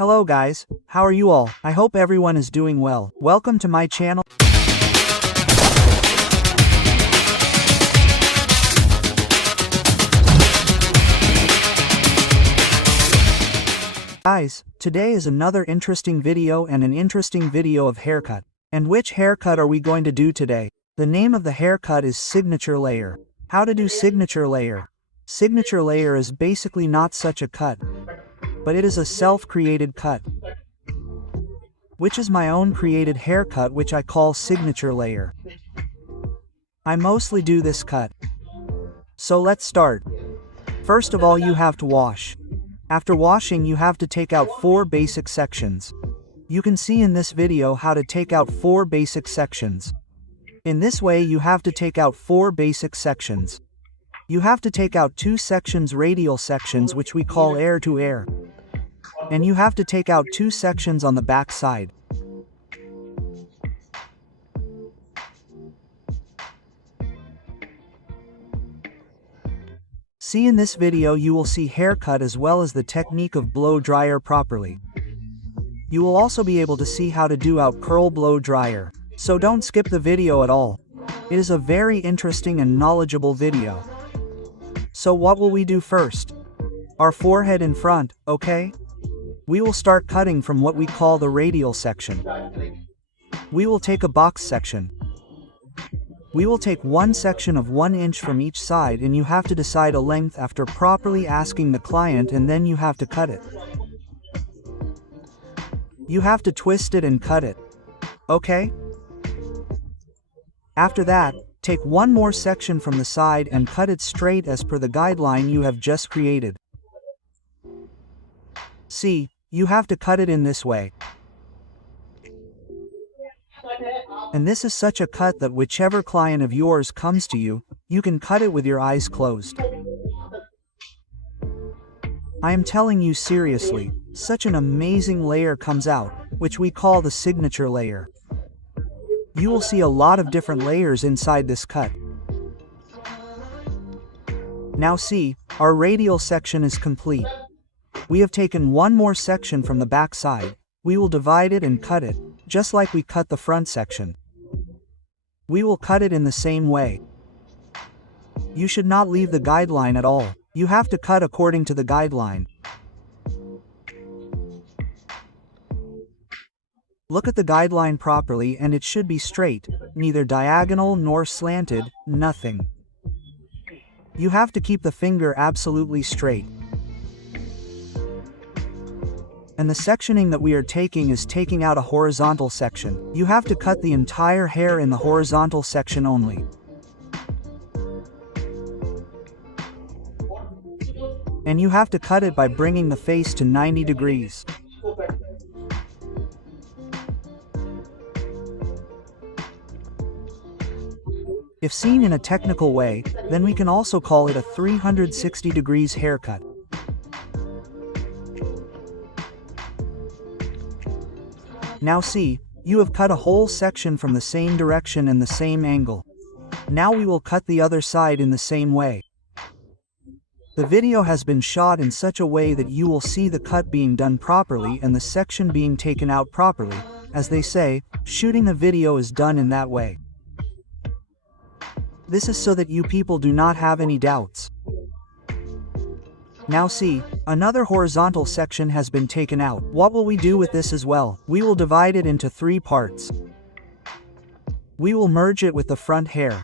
Hello guys, how are you all? I hope everyone is doing well. Welcome to my channel. Guys, today is another interesting video and an interesting video of haircut. And which haircut are we going to do today? The name of the haircut is signature layer. How to do signature layer? Signature layer is basically not such a cut, but it is a self-created cut, which is my own created haircut, which I call signature layer. I mostly do this cut. So let's start. First of all, you have to wash. After washing, you have to take out 4 basic sections. You can see in this video how to take out 4 basic sections. In this way, you have to take out 4 basic sections. You have to take out 2 sections, radial sections, which we call air to air. And you have to take out 2 sections on the back side. See, in this video you will see haircut as well as the technique of blow dryer properly. You will also be able to see how to do out curl blow dryer. So don't skip the video at all. It is a very interesting and knowledgeable video. So what will we do first? Our forehead in front, okay? We will start cutting from what we call the radial section. We will take a box section. We will take one section of 1 inch from each side, and you have to decide a length after properly asking the client, and then you have to cut it. You have to twist it and cut it. Okay? After that, take one more section from the side and cut it straight as per the guideline you have just created. See, you have to cut it in this way. And this is such a cut that whichever client of yours comes to you, you can cut it with your eyes closed. I am telling you seriously, such an amazing layer comes out, which we call the signature layer. You will see a lot of different layers inside this cut. Now see, our radial section is complete. We have taken one more section from the back side. We will divide it and cut it, just like we cut the front section. We will cut it in the same way. You should not leave the guideline at all. You have to cut according to the guideline. Look at the guideline properly, and it should be straight, neither diagonal nor slanted, nothing. You have to keep the finger absolutely straight. And the sectioning that we are taking is taking out a horizontal section. You have to cut the entire hair in the horizontal section only. And you have to cut it by bringing the face to 90 degrees. If seen in a technical way, then we can also call it a 360 degrees haircut. Now see, you have cut a whole section from the same direction and the same angle. Now we will cut the other side in the same way. The video has been shot in such a way that you will see the cut being done properly and the section being taken out properly. As they say, shooting a video is done in that way. This is so that you people do not have any doubts. Now see, another horizontal section has been taken out. What will we do with this as well? We will divide it into 3 parts. We will merge it with the front hair,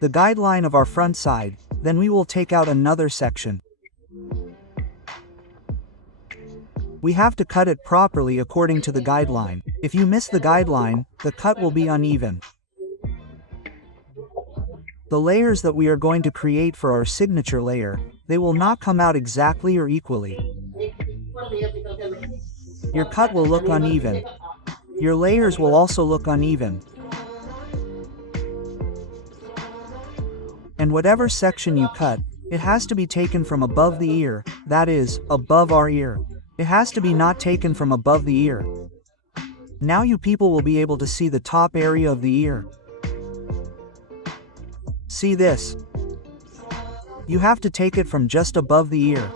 the guideline of our front side, then we will take out another section. We have to cut it properly according to the guideline. If you miss the guideline, the cut will be uneven. The layers that we are going to create for our signature layer, they will not come out exactly or equally. Your cut will look uneven. Your layers will also look uneven. And whatever section you cut, it has to be taken from above the ear, that is, above our ear. It has to be not taken from above the ear. Now you people will be able to see the top area of the ear. See this? You have to take it from just above the ear.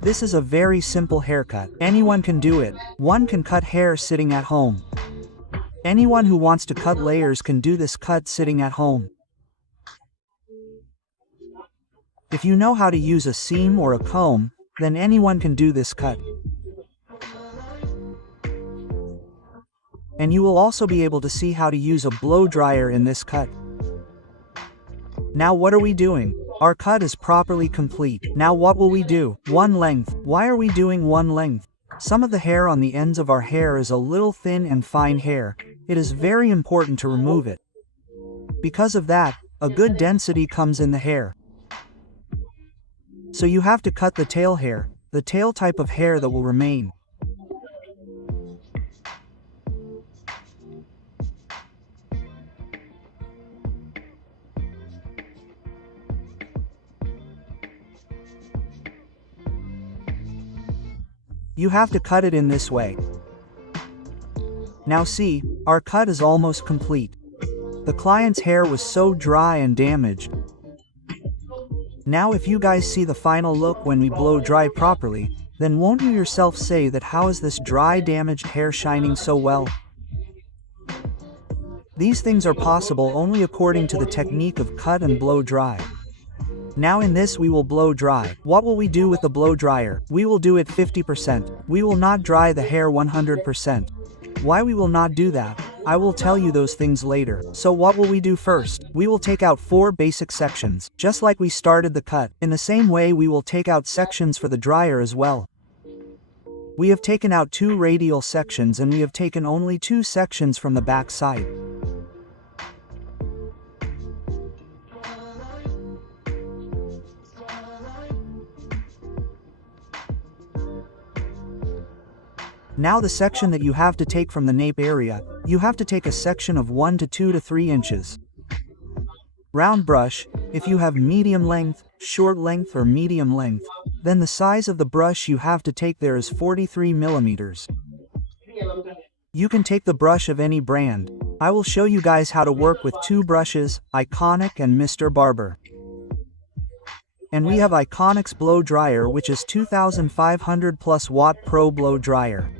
This is a very simple haircut. Anyone can do it. One can cut hair sitting at home. Anyone who wants to cut layers can do this cut sitting at home. If you know how to use a seam or a comb, then anyone can do this cut. And you will also be able to see how to use a blow dryer in this cut. Now what are we doing? Our cut is properly complete. Now what will we do? One length. Why are we doing one length? Some of the hair on the ends of our hair is a little thin and fine hair. It is very important to remove it. Because of that, a good density comes in the hair. So you have to cut the tail hair, the tail type of hair that will remain. You have to cut it in this way. Now see, our cut is almost complete. The client's hair was so dry and damaged. Now if you guys see the final look when we blow dry properly, then won't you yourself say that how is this dry damaged hair shining so well? These things are possible only according to the technique of cut and blow dry. Now in this we will blow dry. What will we do with the blow dryer? We will do it 50%. We will not dry the hair 100%. Why we will not do that? I will tell you those things later. So what will we do first? We will take out 4 basic sections, just like we started the cut. In the same way we will take out sections for the dryer as well. We have taken out 2 radial sections and we have taken only 2 sections from the back side. Now the section that you have to take from the nape area, you have to take a section of 1 to 2 to 3 inches. Round brush, if you have medium length, short length or medium length, then the size of the brush you have to take there is 43 millimeters. You can take the brush of any brand. I will show you guys how to work with 2 brushes, Iconic and Mr. Barber. And we have Iconic's blow dryer, which is 2500 plus watt pro blow dryer.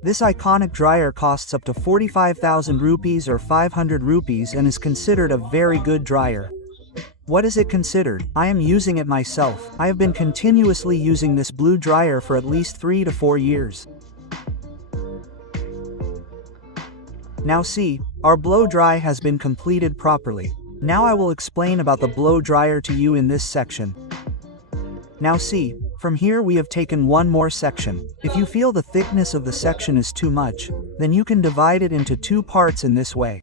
This Iconic dryer costs up to 45,000 rupees or 500 rupees and is considered a very good dryer. What is it considered? I am using it myself. I have been continuously using this blue dryer for at least 3 to 4 years. Now see, our blow dry has been completed properly. Now I will explain about the blow dryer to you in this section. Now see, from here we have taken 1 more section. If you feel the thickness of the section is too much, then you can divide it into 2 parts in this way.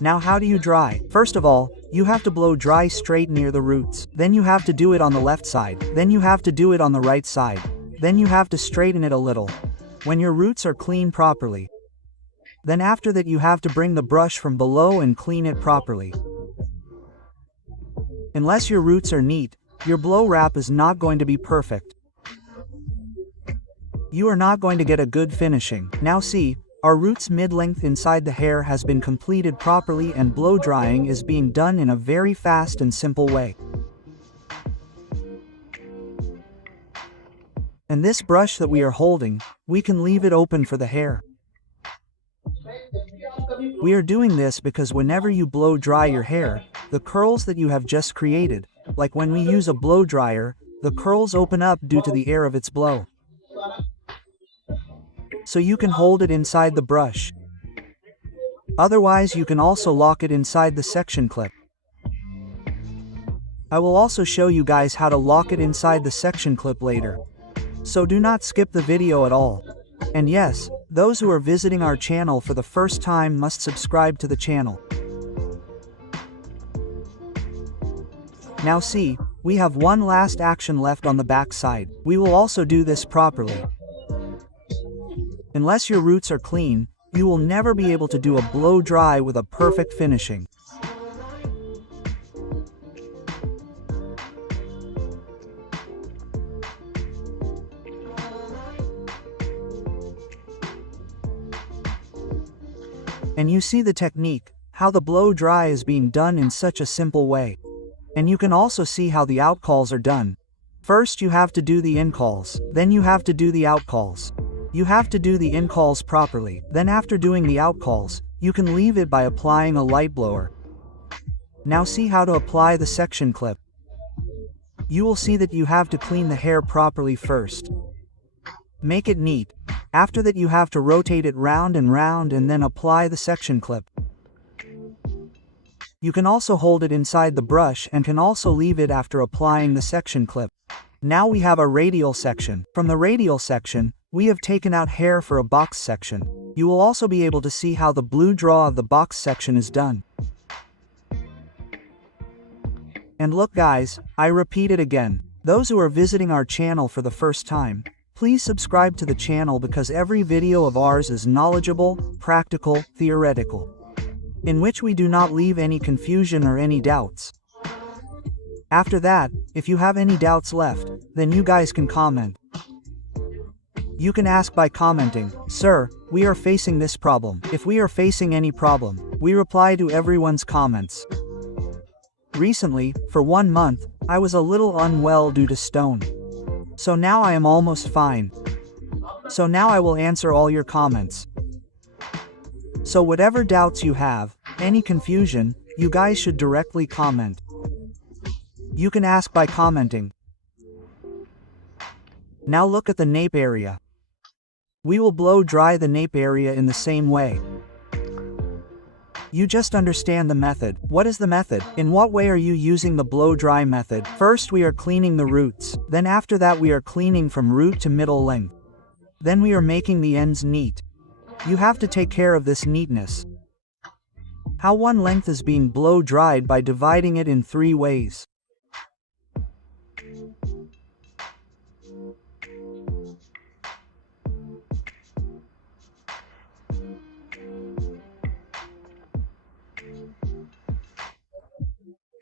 Now how do you dry? First of all, you have to blow dry straight near the roots. Then you have to do it on the left side. Then you have to do it on the right side. Then you have to straighten it a little. When your roots are clean properly. Then after that you have to bring the brush from below and clean it properly. Unless your roots are neat, your blow wrap is not going to be perfect. You are not going to get a good finishing. Now see, our roots mid-length inside the hair has been completed properly and blow drying is being done in a very fast and simple way. And this brush that we are holding, we can leave it open for the hair. We are doing this because whenever you blow dry your hair, the curls that you have just created, like when we use a blow dryer, the curls open up due to the air of its blow. So you can hold it inside the brush. Otherwise you can also lock it inside the section clip. I will also show you guys how to lock it inside the section clip later. So do not skip the video at all. And yes, those who are visiting our channel for the first time must subscribe to the channel. Now see, we have 1 last action left on the back side. We will also do this properly. Unless your roots are clean, you will never be able to do a blow dry with a perfect finishing. And you see the technique, how the blow dry is being done in such a simple way. And you can also see how the outcalls are done. First you have to do the in-calls, then you have to do the out-calls. You have to do the in-calls properly, then after doing the out-calls, you can leave it by applying a light blower. Now see how to apply the section clip. You will see that you have to clean the hair properly first. Make it neat. After that you have to rotate it round and then apply the section clip. You can also hold it inside the brush and can also leave it after applying the section clip. Now we have a radial section. From the radial section, we have taken out hair for a box section. You will also be able to see how the blue draw of the box section is done. And look guys, I repeat it again. Those who are visiting our channel for the first time, please subscribe to the channel because every video of ours is knowledgeable, practical, theoretical, in which we do not leave any confusion or any doubts. After that, if you have any doubts left, then you guys can comment. You can ask by commenting, "Sir, we are facing this problem." If we are facing any problem, we reply to everyone's comments. Recently, for 1 month, I was a little unwell due to stone. So now I am almost fine. So now I will answer all your comments. So whatever doubts you have, any confusion, you guys should directly comment. You can ask by commenting. Now look at the nape area. We will blow dry the nape area in the same way. You just understand the method. What is the method? In what way are you using the blow dry method? First we are cleaning the roots. Then after that we are cleaning from root to middle length. Then we are making the ends neat. You have to take care of this neatness. How one length is being blow dried by dividing it in 3 ways.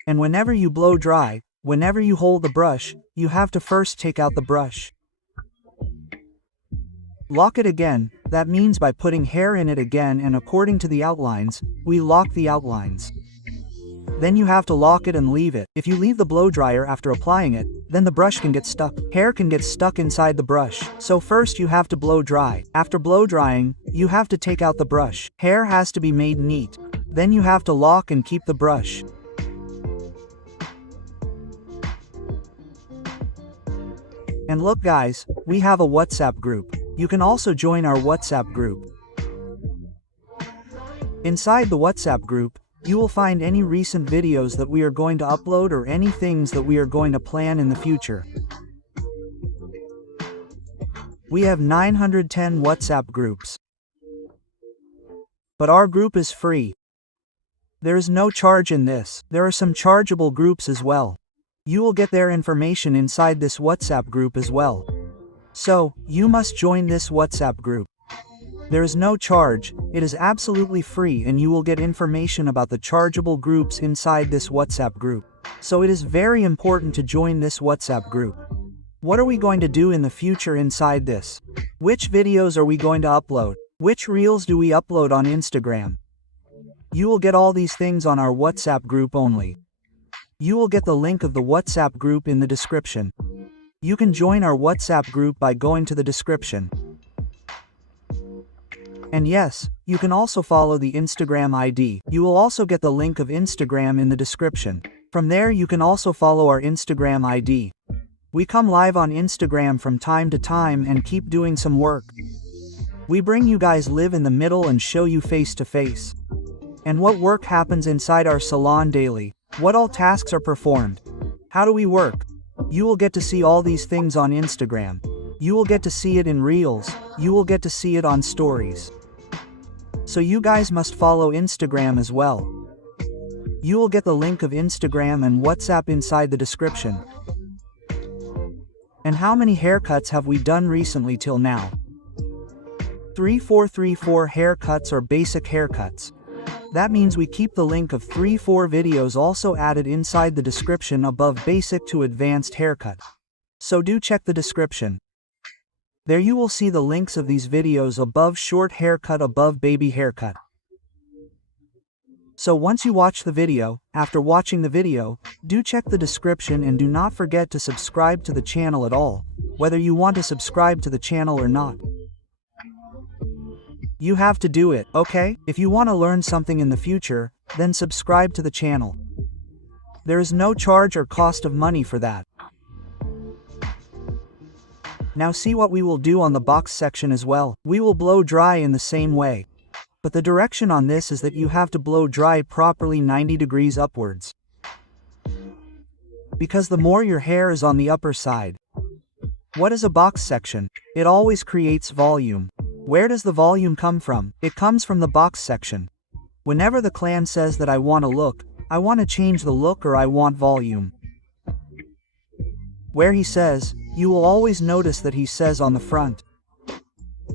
And whenever you blow dry, whenever you hold the brush, you have to first take out the brush. Lock it again, that means by putting hair in it again and according to the outlines, we lock the outlines. Then you have to lock it and leave it. If you leave the blow dryer after applying it, then the brush can get stuck. Hair can get stuck inside the brush. So first you have to blow dry. After blow drying, you have to take out the brush. Hair has to be made neat. Then you have to lock and keep the brush. And look guys, we have a WhatsApp group. You can also join our WhatsApp group. Inside the WhatsApp group, you will find any recent videos that we are going to upload or any things that we are going to plan in the future. We have 910 WhatsApp groups. But our group is free. There is no charge in this. There are some chargeable groups as well. You will get their information inside this WhatsApp group as well. So, you must join this WhatsApp group. There is no charge, it is absolutely free and you will get information about the chargeable groups inside this WhatsApp group. So it is very important to join this WhatsApp group. What are we going to do in the future inside this? Which videos are we going to upload? Which reels do we upload on Instagram? You will get all these things on our WhatsApp group only. You will get the link of the WhatsApp group in the description. You can join our WhatsApp group by going to the description. And yes, you can also follow the Instagram ID. You will also get the link of Instagram in the description. From there you can also follow our Instagram ID. We come live on Instagram from time to time and keep doing some work. We bring you guys live in the middle and show you face to face. And what work happens inside our salon daily. What all tasks are performed. How do we work? You will get to see all these things on Instagram. You will get to see it in Reels. You will get to see it on Stories. So you guys must follow Instagram as well. You will get the link of Instagram and WhatsApp inside the description. And how many haircuts have we done recently till now? 3434 haircuts or basic haircuts. That means we keep the link of 3-4 videos also added inside the description above basic to advanced haircut. So do check the description. There you will see the links of these videos above short haircut above baby haircut. So once you watch the video, after watching the video, do check the description and do not forget to subscribe to the channel at all, whether you want to subscribe to the channel or not. You have to do it, okay? If you want to learn something in the future, then subscribe to the channel. There is no charge or cost of money for that. Now see what we will do on the box section as well. We will blow dry in the same way. But the direction on this is that you have to blow dry properly 90 degrees upwards. Because the more your hair is on the upper side. What is a box section? It always creates volume. Where does the volume come from? It comes from the box section. Whenever the clan says that I want a look, I want to change the look or I want volume. Where he says, you will always notice that he says on the front.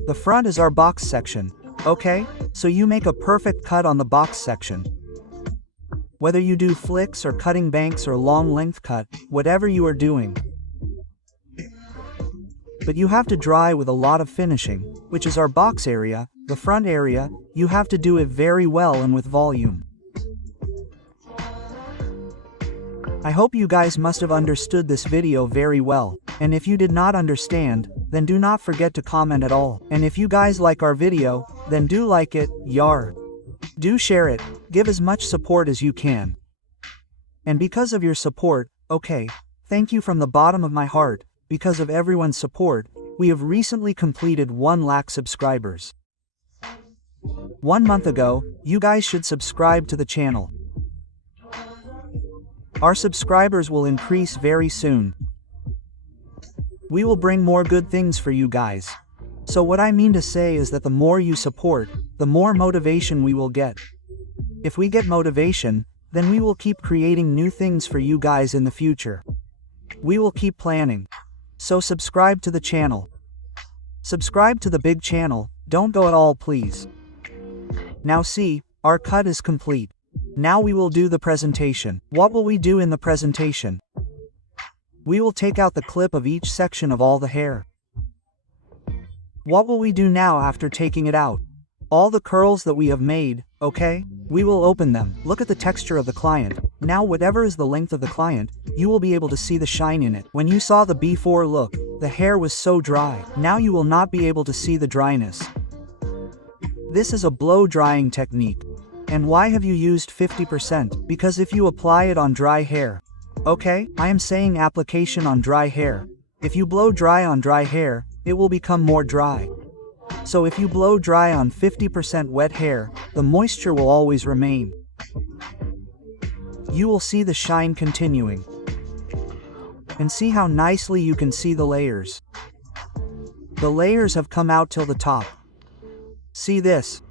The front is our box section. Okay, so you make a perfect cut on the box section. Whether you do flicks or cutting banks or long length cut, whatever you are doing. But you have to dry with a lot of finishing, which is our box area, the front area, you have to do it very well and with volume. I hope you guys must have understood this video very well, and if you did not understand, then do not forget to comment at all. And if you guys like our video, then do like it, yar. Do share it, give as much support as you can. And because of your support, okay, thank you from the bottom of my heart, because of everyone's support, we have recently completed 1 lakh subscribers. 1 month ago, you guys should subscribe to the channel. Our subscribers will increase very soon. We will bring more good things for you guys. So what I mean to say is that the more you support, the more motivation we will get. If we get motivation, then we will keep creating new things for you guys in the future. We will keep planning. So subscribe to the channel. Subscribe to the big channel, don't go at all please. Now see, our cut is complete. Now we will do the presentation. What will we do in the presentation? We will take out the clip of each section of all the hair. What will we do now after taking it out? All the curls that we have made, okay? We will open them. Look at the texture of the client. Now whatever is the length of the client, you will be able to see the shine in it. When you saw the before look, the hair was so dry. Now you will not be able to see the dryness. This is a blow drying technique. And why have you used 50%? Because if you apply it on dry hair. Okay, I am saying application on dry hair. If you blow dry on dry hair, it will become more dry. So if you blow dry on 50% wet hair, the moisture will always remain. You will see the shine continuing. And see how nicely you can see the layers. The layers have come out till the top. See this?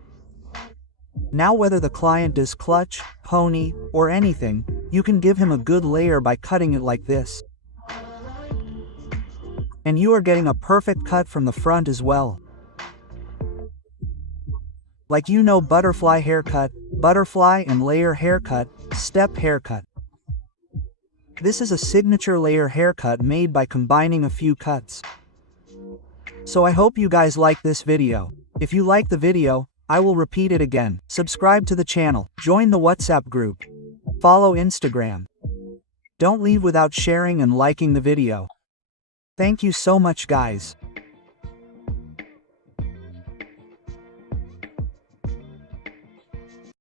Now whether the client does clutch, pony, or anything, you can give him a good layer by cutting it like this. And you are getting a perfect cut from the front as well. Like you know butterfly haircut, butterfly and layer haircut, step haircut. This is a signature layer haircut made by combining a few cuts. So I hope you guys like this video. If you like the video, I will repeat it again. Subscribe to the channel, join the WhatsApp group, follow Instagram. Don't leave without sharing and liking the video. Thank you so much guys.